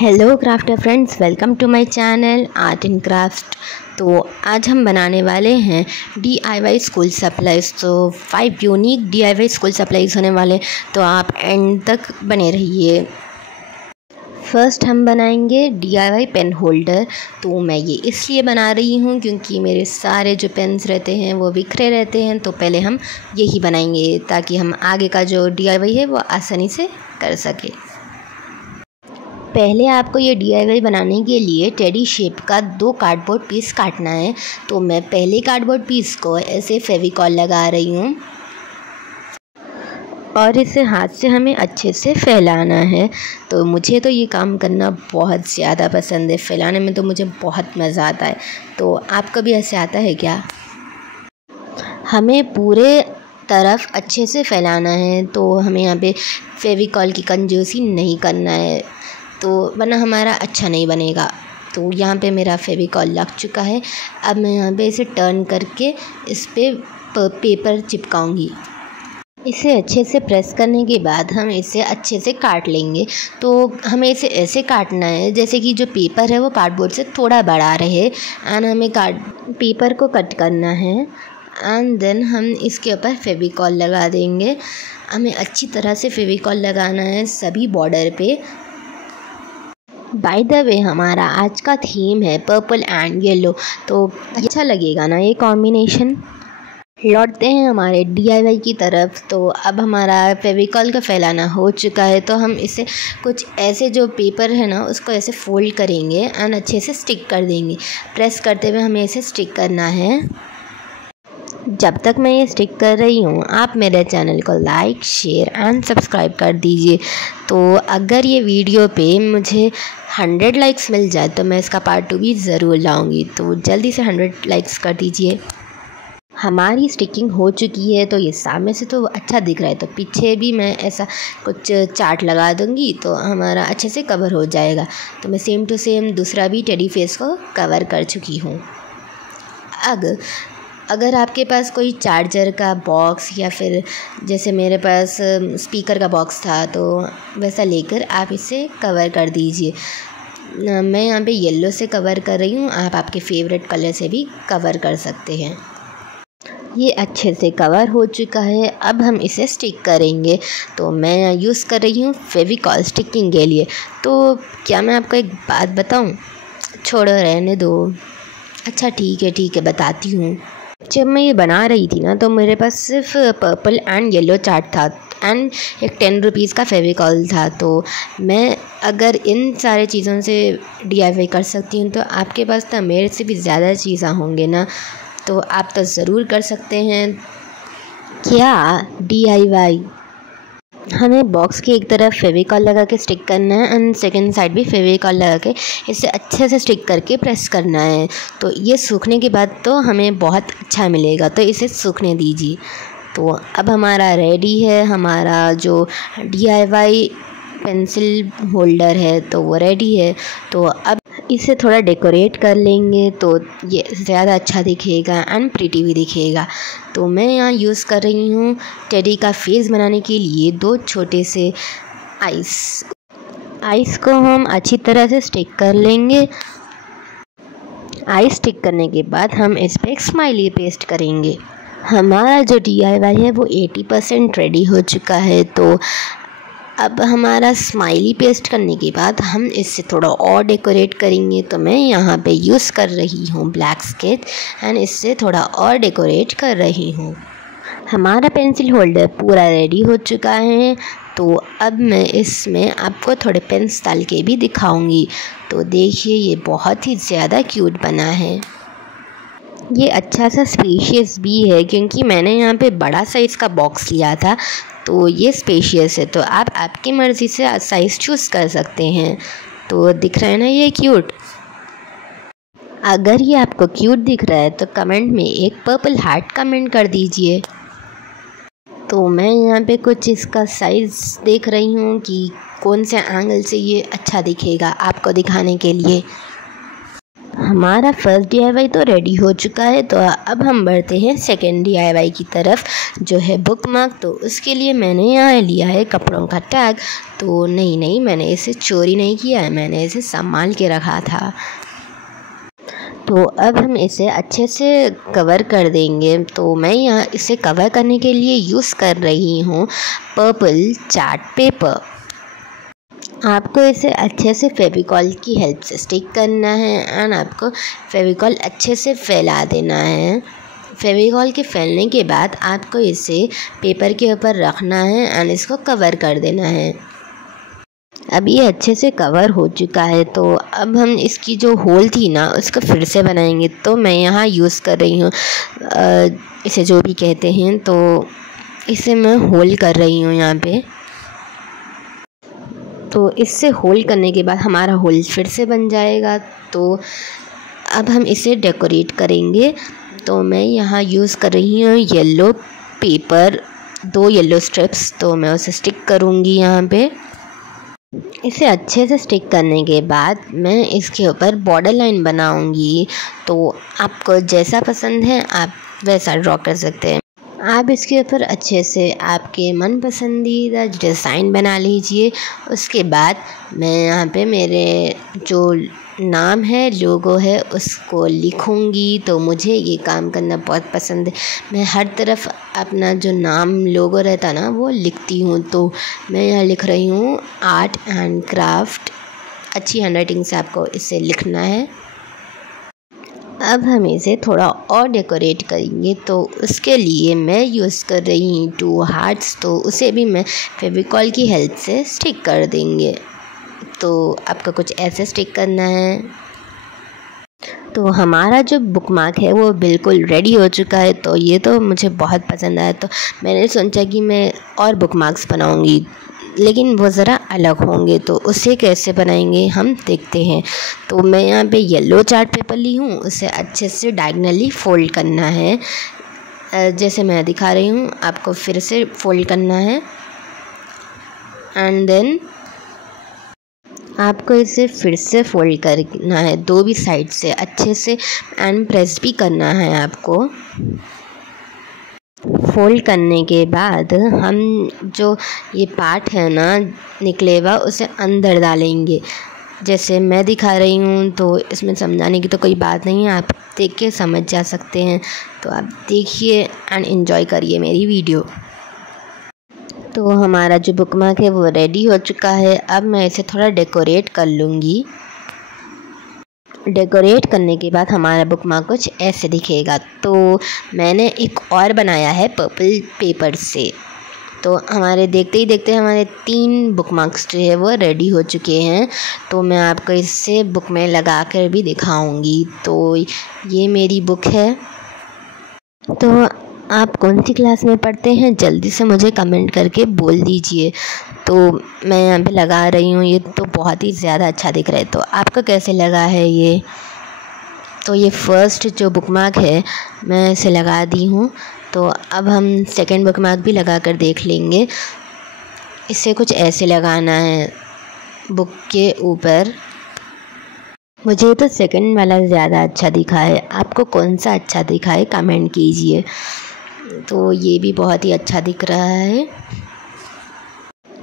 Hello crafter friends, welcome to my channel art and craft. तो आज हम बनाने वाले हैं DIY स्कूल सप्लाइज़। तो 5 यूनिक DIY स्कूल सप्लाइज़ होने वाले, तो आप एंड तक बने रहिए। फर्स्ट हम बनाएंगे DIY पेन होल्डर। तो मैं ये इसलिए बना रही हूँ क्योंकि मेरे सारे जो पेन्स रहते हैं वो बिखरे रहते हैं। तो पहले हम यही बनाएंगे ताकि हम आगे का जो DIY है वो आसानी से कर सके। पहले आपको ये DIY बनाने के लिए टेडी शेप का 2 कार्डबोर्ड पीस काटना है। तो मैं पहले कार्डबोर्ड पीस को ऐसे फेविकॉल लगा रही हूँ और इसे हाथ से हमें अच्छे से फैलाना है। तो मुझे तो ये काम करना बहुत ज़्यादा पसंद है, फैलाने में तो मुझे बहुत मज़ा आता है। तो आपको भी ऐसे आता है क्या? हमें पूरे तरफ अच्छे से फैलाना है। तो हमें यहाँ पे फेविकॉल की कंजूसी नहीं करना है, तो वरना हमारा अच्छा नहीं बनेगा। तो यहाँ पे मेरा फेविकॉल लग चुका है। अब मैं यहाँ पे इसे टर्न करके इस पे पेपर चिपकाऊंगी। इसे अच्छे से प्रेस करने के बाद हम इसे अच्छे से काट लेंगे। तो हमें इसे ऐसे काटना है जैसे कि जो पेपर है वो कार्डबोर्ड से थोड़ा बड़ा रहे। एंड हमें पेपर को कट करना है एंड देन हम इसके ऊपर फेविकॉल लगा देंगे। हमें अच्छी तरह से फेविकॉल लगाना है सभी बॉर्डर पे। बाय द वे, हमारा आज का थीम है पर्पल एंड येलो। तो अच्छा लगेगा ना ये कॉम्बिनेशन। लौटते हैं हमारे DIY की तरफ। तो अब हमारा फेविकॉल का फैलाना हो चुका है। तो हम इसे कुछ ऐसे जो पेपर है ना उसको ऐसे फोल्ड करेंगे एंड अच्छे से स्टिक कर देंगे। प्रेस करते हुए हमें इसे स्टिक करना है। जब तक मैं ये स्टिक कर रही हूँ आप मेरे चैनल को लाइक, शेयर एंड सब्सक्राइब कर दीजिए। तो अगर ये वीडियो पे मुझे 100 लाइक्स मिल जाए तो मैं इसका पार्ट 2 भी ज़रूर लाऊंगी। तो जल्दी से 100 लाइक्स कर दीजिए। हमारी स्टिकिंग हो चुकी है। तो ये सामने से तो अच्छा दिख रहा है, तो पीछे भी मैं ऐसा कुछ चार्ट लगा दूंगी तो हमारा अच्छे से कवर हो जाएगा। तो मैं सेम टू सेम दूसरा भी टेडी फेस को कवर कर चुकी हूँ। अगर आपके पास कोई चार्जर का बॉक्स या फिर जैसे मेरे पास स्पीकर का बॉक्स था तो वैसा लेकर आप इसे कवर कर दीजिए। मैं यहाँ पे येलो से कवर कर रही हूँ, आप आपके फेवरेट कलर से भी कवर कर सकते हैं। ये अच्छे से कवर हो चुका है। अब हम इसे स्टिक करेंगे। तो मैं यूज़ कर रही हूँ फेविकॉल स्टिकिंग के लिए। तो क्या मैं आपको एक बात बताऊँ? छोड़ो, रहने दो। अच्छा ठीक है बताती हूँ। जब मैं ये बना रही थी ना तो मेरे पास सिर्फ पर्पल एंड येलो चार्ट था एंड एक 10 रुपीज़ का फेविकॉल था। तो मैं अगर इन सारे चीज़ों से DIY कर सकती हूँ तो आपके पास तो मेरे से भी ज़्यादा चीज़ें होंगे ना। तो आप तो ज़रूर कर सकते हैं। क्या DIY? हमें बॉक्स की एक तरफ फेविकॉल लगा के स्टिक करना है एंड सेकंड साइड भी फेविकॉल लगा के इसे अच्छे से स्टिक करके प्रेस करना है। तो ये सूखने के बाद तो हमें बहुत अच्छा मिलेगा, तो इसे सूखने दीजिए। तो अब हमारा रेडी है, हमारा जो DIY पेंसिल होल्डर है तो वो रेडी है। तो अब इसे थोड़ा डेकोरेट कर लेंगे तो ये ज़्यादा अच्छा दिखेगा एंड प्रिटी भी दिखेगा। तो मैं यहाँ यूज़ कर रही हूँ टेडी का फेस बनाने के लिए 2 छोटे से आइस को हम अच्छी तरह से स्टिक कर लेंगे। आइस स्टिक करने के बाद हम इस पर एक स्माइली पेस्ट करेंगे। हमारा जो DIY है वो 80% रेडी हो चुका है। तो अब हमारा स्माइली पेस्ट करने के बाद हम इससे थोड़ा और डेकोरेट करेंगे। तो मैं यहाँ पे यूज़ कर रही हूँ ब्लैक स्केच एंड इससे थोड़ा और डेकोरेट कर रही हूँ। हमारा पेंसिल होल्डर पूरा रेडी हो चुका है। तो अब मैं इसमें आपको थोड़े पेन्स डाल के भी दिखाऊंगी। तो देखिए ये बहुत ही ज़्यादा क्यूट बना है। ये अच्छा सा स्पेशियस भी है क्योंकि मैंने यहाँ पे बड़ा साइज़ का बॉक्स लिया था, तो ये स्पेशियस है। तो आप आपकी मर्ज़ी से साइज़ चूज़ कर सकते हैं। तो दिख रहा है ना ये क्यूट? अगर ये आपको क्यूट दिख रहा है तो कमेंट में एक पर्पल हार्ट कमेंट कर दीजिए। तो मैं यहाँ पे कुछ इसका साइज़ देख रही हूँ कि कौन से एंगल से ये अच्छा दिखेगा आपको दिखाने के लिए। हमारा फर्स्ट DIY तो रेडी हो चुका है, तो अब हम बढ़ते हैं सेकेंड DIY की तरफ, जो है बुक मार्क। तो उसके लिए मैंने यहाँ लिया है कपड़ों का टैग। तो नहीं, मैंने इसे चोरी नहीं किया है, मैंने इसे संभाल के रखा था। तो अब हम इसे अच्छे से कवर कर देंगे। तो मैं यहाँ इसे कवर करने के लिए यूज़ कर रही हूँ पर्पल चार्ट पेपर। आपको इसे अच्छे से फेविकॉल की हेल्प से स्टिक करना है एंड आपको फेविकॉल अच्छे से फैला देना है। फेविकॉल के फैलने के बाद आपको इसे पेपर के ऊपर रखना है एंड इसको कवर कर देना है। अब ये अच्छे से कवर हो चुका है। तो अब हम इसकी जो होल थी ना उसको फिर से बनाएंगे। तो मैं यहाँ यूज़ कर रही हूँ इसे जो भी कहते हैं, तो इसे मैं होल कर रही हूँ यहाँ पे। तो इससे होल करने के बाद हमारा होल फिर से बन जाएगा। तो अब हम इसे डेकोरेट करेंगे। तो मैं यहाँ यूज़ कर रही हूँ येलो पेपर, 2 येलो स्ट्रिप्स। तो मैं उसे स्टिक करूँगी यहाँ पे। इसे अच्छे से स्टिक करने के बाद मैं इसके ऊपर बॉर्डर लाइन बनाऊँगी। तो आपको जैसा पसंद है आप वैसा ड्रॉ कर सकते हैं। आप इसके ऊपर अच्छे से आपके मन पसंदीदा डिज़ाइन बना लीजिए। उसके बाद मैं यहाँ पे मेरे जो नाम है, लोगो है, उसको लिखूँगी। तो मुझे ये काम करना बहुत पसंद है। मैं हर तरफ अपना जो नाम लोगो रहता ना वो लिखती हूँ। तो मैं यहाँ लिख रही हूँ आर्ट एंड क्राफ्ट। अच्छी हैंडराइटिंग से आपको इसे लिखना है। अब हम इसे थोड़ा और डेकोरेट करेंगे। तो उसके लिए मैं यूज़ कर रही हूँ 2 हार्ट्स। तो उसे भी मैं फेविकॉल की हेल्प से स्टिक कर देंगे। तो आपको कुछ ऐसे स्टिक करना है। तो हमारा जो बुक मार्क है वो बिल्कुल रेडी हो चुका है। तो ये तो मुझे बहुत पसंद आया। तो मैंने सोचा कि मैं और बुक मार्क्स बनाऊँगी, लेकिन वो ज़रा अलग होंगे। तो उसे कैसे बनाएंगे हम देखते हैं। तो मैं यहाँ पे येलो चार्ट पेपर ली हूँ, उसे अच्छे से डायगनली फ़ोल्ड करना है। जैसे मैं दिखा रही हूँ आपको फिर से फ़ोल्ड करना है एंड देन आपको इसे फिर से फ़ोल्ड करना है 2 भी साइड से अच्छे से एंड प्रेस भी करना है आपको। फ़ोल्ड करने के बाद हम जो ये पार्ट है ना निकले हुआ उसे अंदर डालेंगे, जैसे मैं दिखा रही हूँ। तो इसमें समझाने की तो कोई बात नहीं है, आप देख के समझ जा सकते हैं। तो आप देखिए एंड एंजॉय करिए मेरी वीडियो। तो हमारा जो बुक मार्क है वो रेडी हो चुका है। अब मैं इसे थोड़ा डेकोरेट कर लूँगी। डेकोरेट करने के बाद हमारा बुक मार्क कुछ ऐसे दिखेगा। तो मैंने एक और बनाया है पर्पल पेपर से। तो हमारे देखते ही देखते हमारे 3 बुक मार्क्स जो है वो रेडी हो चुके हैं। तो मैं आपको इससे बुक में लगा कर भी दिखाऊंगी। तो ये मेरी बुक है। तो आप कौन सी क्लास में पढ़ते हैं जल्दी से मुझे कमेंट करके बोल दीजिए। तो मैं यहाँ पे लगा रही हूँ, ये तो बहुत ही ज़्यादा अच्छा दिख रहा है। तो आपको कैसे लगा है ये? तो ये फर्स्ट जो बुक मार्क है मैं इसे लगा दी हूँ। तो अब हम सेकंड बुक मार्क भी लगा कर देख लेंगे। इसे कुछ ऐसे लगाना है बुक के ऊपर। मुझे तो सेकंड वाला ज़्यादा अच्छा दिखा है, आपको कौन सा अच्छा दिखा है कमेंट कीजिए। तो ये भी बहुत ही अच्छा दिख रहा है।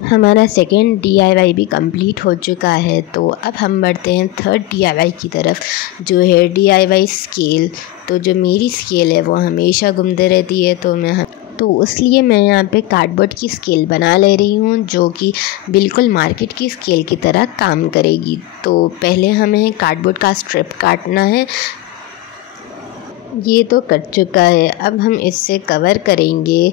हमारा सेकेंड DIY भी कंप्लीट हो चुका है। तो अब हम बढ़ते हैं थर्ड DIY की तरफ, जो है DIY स्केल। तो जो मेरी स्केल है वो हमेशा घूमते रहती है। तो इसलिए मैं यहाँ पे कार्डबोर्ड की स्केल बना ले रही हूँ, जो कि बिल्कुल मार्केट की स्केल की तरह काम करेगी। तो पहले हमें कार्डबोर्ड का स्ट्रिप काटना है। ये तो कट चुका है। अब हम इससे कवर करेंगे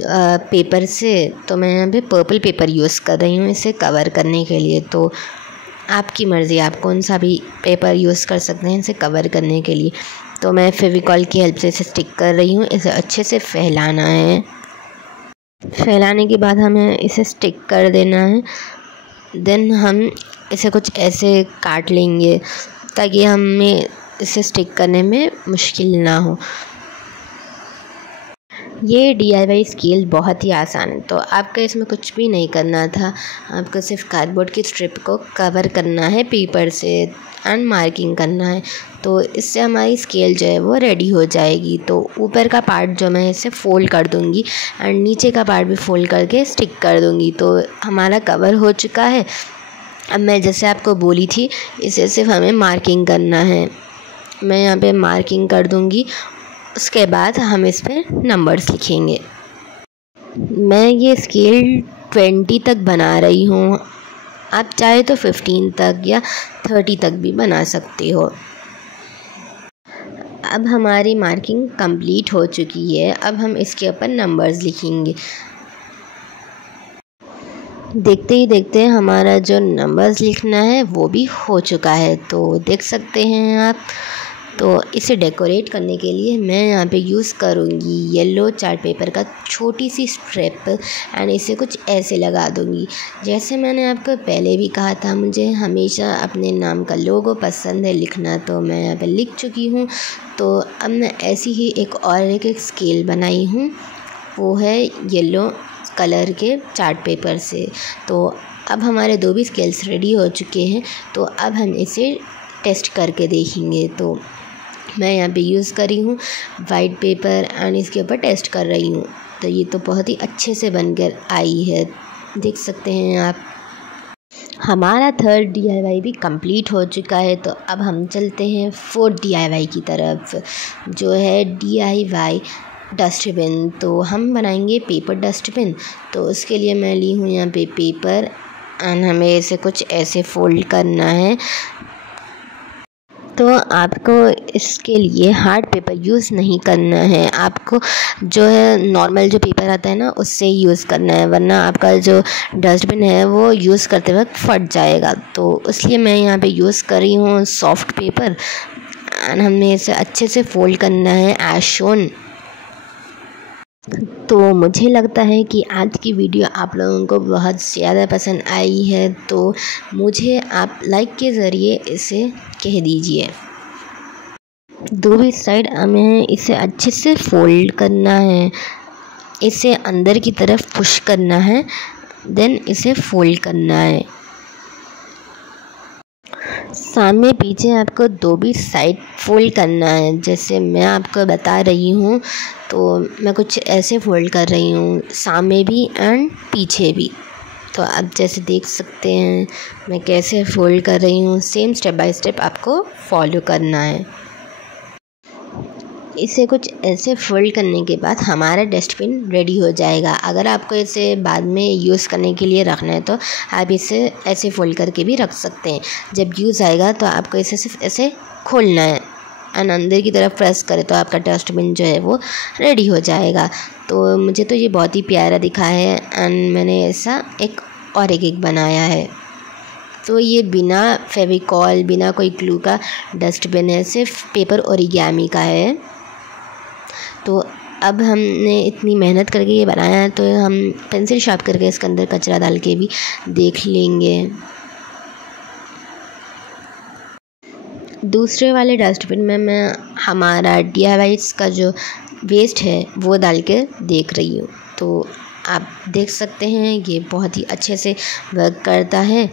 पेपर से। तो मैं यहाँ पे पर्पल पेपर यूज़ कर रही हूँ इसे कवर करने के लिए। तो आपकी मर्ज़ी, आप कौन सा भी पेपर यूज़ कर सकते हैं इसे कवर करने के लिए। तो मैं फेविकॉल की हेल्प से इसे स्टिक कर रही हूँ। इसे अच्छे से फैलाना है। फैलाने के बाद हमें इसे स्टिक कर देना है। देन हम इसे कुछ ऐसे काट लेंगे ताकि हमें इसे स्टिक करने में मुश्किल ना हो। ये DIY स्केल बहुत ही आसान है। तो आपको इसमें कुछ भी नहीं करना था, आपको सिर्फ कार्डबोर्ड की स्ट्रिप को कवर करना है पेपर से एंड मार्किंग करना है। तो इससे हमारी स्केल जो है वो रेडी हो जाएगी। तो ऊपर का पार्ट जो मैं इसे फ़ोल्ड कर दूँगी एंड नीचे का पार्ट भी फ़ोल्ड करके स्टिक कर दूँगी। तो हमारा कवर हो चुका है। अब मैं जैसे आपको बोली थी, इसे सिर्फ हमें मार्किंग करना है। मैं यहाँ पे मार्किंग कर दूँगी, उसके बाद हम इस पर नंबर्स लिखेंगे। मैं ये स्केल 20 तक बना रही हूँ, आप चाहे तो 15 तक या 30 तक भी बना सकते हो। अब हमारी मार्किंग कंप्लीट हो चुकी है। अब हम इसके ऊपर नंबर्स लिखेंगे। देखते ही देखते हमारा जो नंबर्स लिखना है वो भी हो चुका है, तो देख सकते हैं आप। तो इसे डेकोरेट करने के लिए मैं यहाँ पे यूज़ करूँगी येलो चार्ट पेपर का छोटी सी स्ट्रिप एंड इसे कुछ ऐसे लगा दूँगी। जैसे मैंने आपको पहले भी कहा था, मुझे हमेशा अपने नाम का लोगो पसंद है लिखना, तो मैं यहाँ पे लिख चुकी हूँ। तो अब मैं ऐसी ही एक स्केल बनाई हूँ, वो है येलो कलर के चार्ट पेपर से। तो अब हमारे 2 भी स्केल्स रेडी हो चुके हैं। तो अब हम इसे टेस्ट करके देखेंगे। तो मैं यहाँ पे यूज़ कर रही हूँ वाइट पेपर एंड इसके ऊपर टेस्ट कर रही हूँ। तो ये तो बहुत ही अच्छे से बनकर आई है, देख सकते हैं आप। हमारा 3rd DIY भी कंप्लीट हो चुका है। तो अब हम चलते हैं 4th DIY की तरफ, जो है DIY डस्टबिन। तो हम बनाएंगे पेपर डस्टबिन। तो उसके लिए मैं ली हूँ यहाँ पे पेपर एंड हमें इसे कुछ ऐसे फोल्ड करना है। तो आपको इसके लिए हार्ड पेपर यूज़ नहीं करना है, आपको जो है नॉर्मल जो पेपर आता है ना उससे ही यूज़ करना है, वरना आपका जो डस्टबिन है वो यूज़ करते वक्त फट जाएगा। तो इसलिए मैं यहाँ पे यूज़ कर रही हूँ सॉफ्ट पेपर एंड हमें इसे अच्छे से फोल्ड करना है एज शोन। तो मुझे लगता है कि आज की वीडियो आप लोगों को बहुत ज़्यादा पसंद आई है, तो मुझे आप लाइक के ज़रिए इसे कह दीजिए। 2 भी साइड हमें इसे अच्छे से फोल्ड करना है, इसे अंदर की तरफ पुश करना है, देन इसे फोल्ड करना है। सामने पीछे आपको 2 भी साइड फोल्ड करना है, जैसे मैं आपको बता रही हूँ। तो मैं कुछ ऐसे फोल्ड कर रही हूँ, सामने भी एंड पीछे भी। तो आप जैसे देख सकते हैं मैं कैसे फोल्ड कर रही हूँ, सेम स्टेप बाय स्टेप आपको फॉलो करना है। इसे कुछ ऐसे फोल्ड करने के बाद हमारा डस्टबिन रेडी हो जाएगा। अगर आपको इसे बाद में यूज़ करने के लिए रखना है तो आप इसे ऐसे फोल्ड करके भी रख सकते हैं। जब यूज़ आएगा तो आपको इसे सिर्फ ऐसे खोलना है एंड अंदर की तरफ प्रेस करें तो आपका डस्टबिन जो है वो रेडी हो जाएगा। तो मुझे तो ये बहुत ही प्यारा दिखा है एंड मैंने ऐसा एक बनाया है। तो ये बिना फेविकॉल बिना कोई ग्लू का डस्टबिन है, सिर्फ पेपर ओरिगेमी का है। तो अब हमने इतनी मेहनत करके ये बनाया है, तो हम पेंसिल शार्प करके इसके अंदर कचरा डाल के भी देख लेंगे। दूसरे वाले डस्टबिन में मैं हमारा DIY का जो वेस्ट है वो डाल के देख रही हूँ। तो आप देख सकते हैं ये बहुत ही अच्छे से वर्क करता है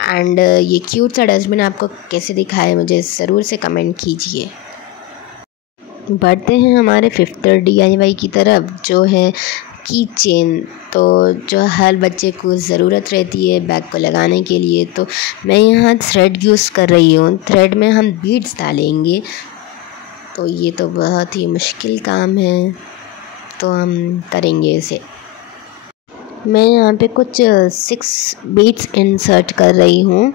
एंड ये क्यूट सा डस्टबिन आपको कैसे दिखा है मुझे ज़रूर से कमेंट कीजिए। बढ़ते हैं हमारे 5th DIY की तरफ, जो है की चेन। तो जो हर बच्चे को ज़रूरत रहती है बैग को लगाने के लिए। तो मैं यहाँ थ्रेड यूज़ कर रही हूँ, थ्रेड में हम बीड्स डालेंगे। तो ये तो बहुत ही मुश्किल काम है, तो हम करेंगे इसे। मैं यहाँ पे कुछ 6 बीड्स इंसर्ट कर रही हूँ,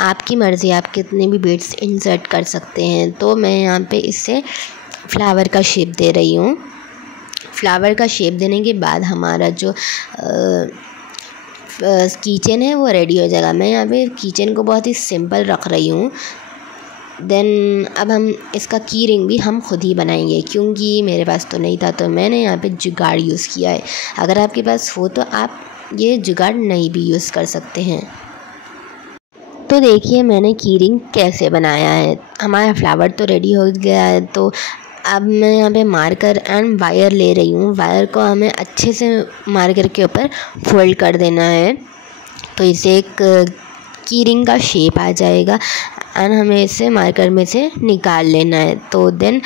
आपकी मर्ज़ी आप कितने भी बीड्स इंसर्ट कर सकते हैं। तो मैं यहाँ पे इससे फ्लावर का शेप दे रही हूँ। फ्लावर का शेप देने के बाद हमारा जो कीचेन है वो रेडी हो जाएगा। मैं यहाँ पे कीचेन को बहुत ही सिंपल रख रही हूँ। देन अब हम इसका की रिंग भी हम खुद ही बनाएंगे, क्योंकि मेरे पास तो नहीं था तो मैंने यहाँ पे जुगाड़ यूज़ किया है। अगर आपके पास हो तो आप ये जुगाड़ नहीं भी यूज़ कर सकते हैं। तो देखिए मैंने की रिंग कैसे बनाया है। हमारा फ्लावर तो रेडी हो गया है। तो अब मैं यहाँ पे मार्कर एंड वायर ले रही हूँ। वायर को हमें अच्छे से मार्कर के ऊपर फोल्ड कर देना है, तो इसे एक की रिंग का शेप आ जाएगा एंड हमें इसे मार्कर में से निकाल लेना है। तो देन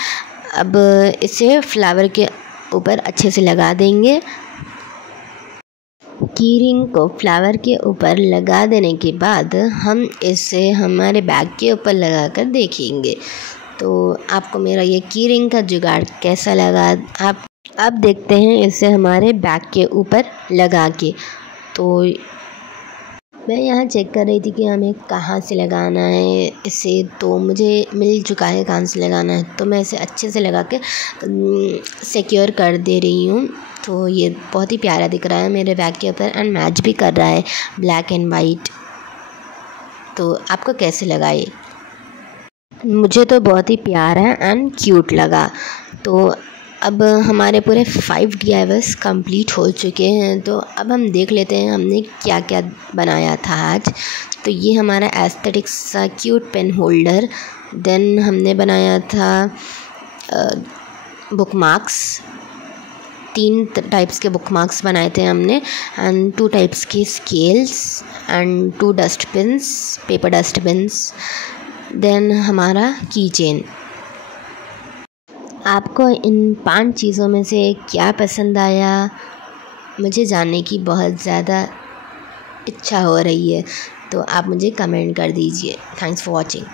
अब इसे फ्लावर के ऊपर अच्छे से लगा देंगे। की रिंग को फ्लावर के ऊपर लगा देने के बाद हम इसे हमारे बैग के ऊपर लगा कर देखेंगे। तो आपको मेरा ये की रिंग का जुगाड़ कैसा लगा, आप अब देखते हैं इसे हमारे बैग के ऊपर लगा के। तो मैं यहाँ चेक कर रही थी कि हमें कहाँ से लगाना है इसे, तो मुझे मिल चुका है कहाँ से लगाना है। तो मैं इसे अच्छे से लगा के सिक्योर कर दे रही हूँ। तो ये बहुत ही प्यारा दिख रहा है मेरे बैग के ऊपर एंड मैच भी कर रहा है ब्लैक एंड वाइट। तो आपको कैसे लगा ये? मुझे तो बहुत ही प्यारा एंड क्यूट लगा। तो अब हमारे पूरे 5 DIYs कंप्लीट हो चुके हैं। तो अब हम देख लेते हैं हमने क्या क्या बनाया था आज। तो ये हमारा एस्थेटिक सा क्यूट पेन होल्डर। देन हमने बनाया था बुक मार्क्स, 3 टाइप्स के बुक मार्क्स बनाए थे हमने एंड 2 टाइप्स के scales and 2 dustbins, paper dustbins. Then हमारा की चेन। आपको इन 5 चीज़ों में से क्या पसंद आया, मुझे जानने की बहुत ज़्यादा इच्छा हो रही है। तो आप मुझे कमेंट कर दीजिए। Thanks for watching.